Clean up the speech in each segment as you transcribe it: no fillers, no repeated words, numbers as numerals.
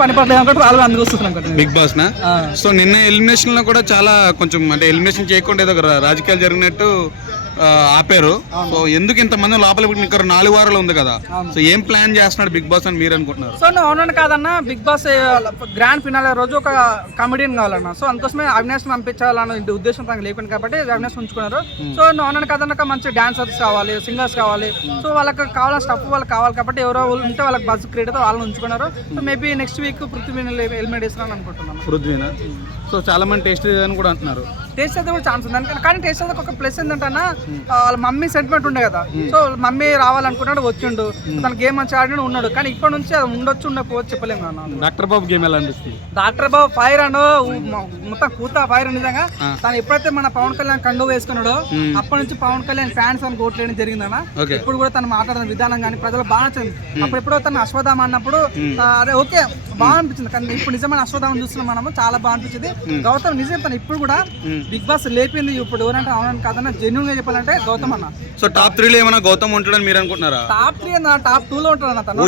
పని పడలేదు అనుకుంటే వాళ్ళు అందుకు వస్తున్నాను బిగ్ బాస్ నా. సో నిన్న ఎలిమినేషన్ లో కూడా చాలా కొంచెం అంటే ఎలిమినేషన్ చేయకుండా ఏదో ఒక రాజకీయాలు జరిగినట్టు ఆపారు. సో ఎందుకు ఇంతమంది లోపల ఇంకా 4 వారాలు ఉంది కదా, సో ఏం ప్లాన్ చేస్తున్నాడు బిగ్ బాస్ అని మీరు అనుకుంటున్నారు? సో అవునండి కాదన్నా, బిగ్ బాస్ గ్రాండ్ ఫినాలే రోజు ఒక కామెడియన్ కావాలన్నా. సో అందుకోసమే అవినాష్ పంపించాలన్న ఉద్దేశం తనకు లేకుండా కాబట్టి అవినాష్ ఉంచుకున్నారు. సో అవునండి కాదన్నా, మంచి డాన్సర్స్ కావాలి, సింగర్స్ కావాలి. సో వాళ్ళకి కావాలని స్టఫ్ వాళ్ళకి కావాలి కాబట్టి ఎవరో ఉంటే వాళ్ళకి బస్ క్రియేట్ అయితే వాళ్ళని ఉంచుకున్నారు. సో మేబీ నెక్స్ట్ వీక్ పృథ్వీని ఎలిమినేట్ చేస్తారని అనుకుంటున్నాను. పృథ్వీనా? సో చాలా మంది టేస్ట్ అని కూడా అంటున్నారు. టేస్ట్ అయితే కూడా ఛాన్స్ ఉంది కానీ టేస్ట్ అయితే ఒక ప్లస్ ఏంటంటే వాళ్ళ మమ్మీ సెంటిమెంట్ ఉండే కదా. సో మమ్మీ రావాలనుకున్నాడు, వచ్చిండు, తన గేమ్ మంచిగా ఆడినాడు, ఉన్నాడు. కానీ ఇప్పటి నుంచి అది ఉండొచ్చు ఉండకపోవచ్చు చెప్పలేము అన్న. డాక్టర్ బాబు గేమ్ ఎలా అనిపిస్తుంది? డాక్టర్ బాబు ఫైర్ అను మొత్తం కూతా ఫైర్ నిజంగా. తను ఎప్పుడైతే మన పవన్ కళ్యాణ్ కండు వేసుకున్నాడో అప్పటి నుంచి పవన్ కళ్యాణ్ ఫ్యాన్స్ అని ఓట్లేయడం జరిగిందన్న. ఇప్పుడు కూడా తను మాట్లాడిన విధానం కానీ ప్రజలు బాగా నచ్చింది. అప్పుడు ఎప్పుడో తను అశ్వధామ అన్నప్పుడు అదే ఓకే బాగా అనిపించింది. కానీ ఇప్పుడు నిజమైన అశ్వధామం చూస్తున్నాం మనము, చాలా బాగా అనిపించింది. గౌతమ్ నిజం తను ఇప్పుడు కూడా బిగ్ బాస్ లేపింది. ఇప్పుడు ఎవరంటే అవునని కాదన్నా, జెన్యూన్ గా చెప్పాలంటే గౌతమ్ అన్న. సో టాప్ 3 లో ఏమైనా గౌతమ్ ఉంటాడని మీరు అనుకుంటున్నారా? టాప్ 3 అన్న, టాప్ 2 లో ఉంటాడు తను.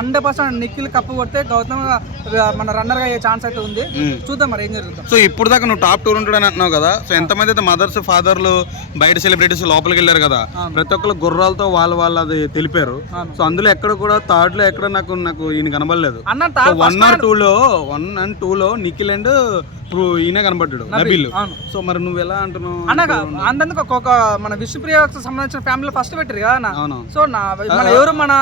100% నిఖిల్ కప్పు కొడితే గౌతమ్ మన రన్నర్ గా అయ్యే ఛాన్స్ అయితే ఉంది. చూద్దాం మరి ఏం జరుగుతుంది. సో ఇప్పుడు దాకా నువ్వు టాప్ 2 ఉంటాడని అంటున్నావు కదా. సో ఎంతమంది అయితే మదర్స్ ఫాదర్లు బయట సెలబ్రిటీస్ లోపలికి వెళ్ళారు కదా, ప్రతి ఒక్కరు గుర్రాలతో వాళ్ళు అది తెలిపారు. సో అందులో ఎక్కడ కూడా థర్డ్ లో ఎక్కడ నాకు ఈయన కనబడలేదు. 1 or 2 లో నిఖిల్ అండ్ ఈయన కనబడ్డాడు, నబీల్. సో మరి నువ్వు ఎలా అంటున్నావు అందుకు ఒక మన విష్ణుప్రియ సంబంధించిన ఫ్యామిలీ ఫస్ట్ పెట్టారు కదా. సో మన ఎవరు మన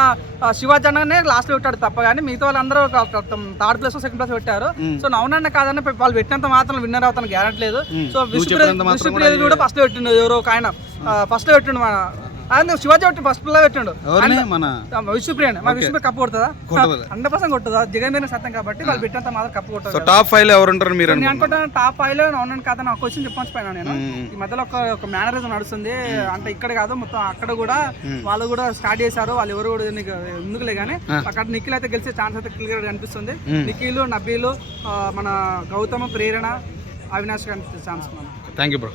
శివాజీ అన్ననే లాస్ట్ లో పెట్టాడు తప్ప, కానీ మిగతా వాళ్ళందరూ థర్డ్ ప్లేస్ సెకండ్ ప్లేస్ పెట్టారు. సో అవునన్న కాదన్న వాళ్ళు పెట్టినంత మాత్రం విన్నర్ అవుతాను గ్యారెంటీ లేదు. సో విష్ణుప్రియ కూడా ఫస్ట్ లో పెట్టిండు, ఎవరో ఒక ఆయన ఫస్ట్ లో పెట్టిండు. మన శివాజీ పెట్టి ఫస్ట్ లో పెట్టిండు విష్ణుప్రియ. మా విష్ణుప్రియ కప్పు కొడుతుందా? 100% కొట్టుదా, జగన్ మీద సత్యం కాబట్టి వాళ్ళు పెట్టినంత మాత్రం కప్పు కొట్టదు. టాప్ 5 లో ఎవరు ఉంటారు మీరు అనుకుంటాను? టాప్ 5 లో అవునండి కాదని ఒక క్వశ్చన్ చెప్పొచ్చిపోయినా నేను. ఈ మధ్యలో ఒక మేనరిజం నడుస్తుంది అంటే ఇక్కడ కాదు మొత్తం అక్కడ కూడా వాళ్ళు కూడా స్టార్ట్ చేశారు. వాళ్ళు ఎవరు కూడా ఎందుకులే కానీ అక్కడ నిఖిల్ అయితే గెలిచే ఛాన్స్ అయితే క్లియర్ గా కనిపిస్తుంది. నిఖిల్, నబీలు, మన గౌతమ్, ప్రేరణ, అవినాష్ కనిపిస్తే ఛాన్స్. Thank you bro.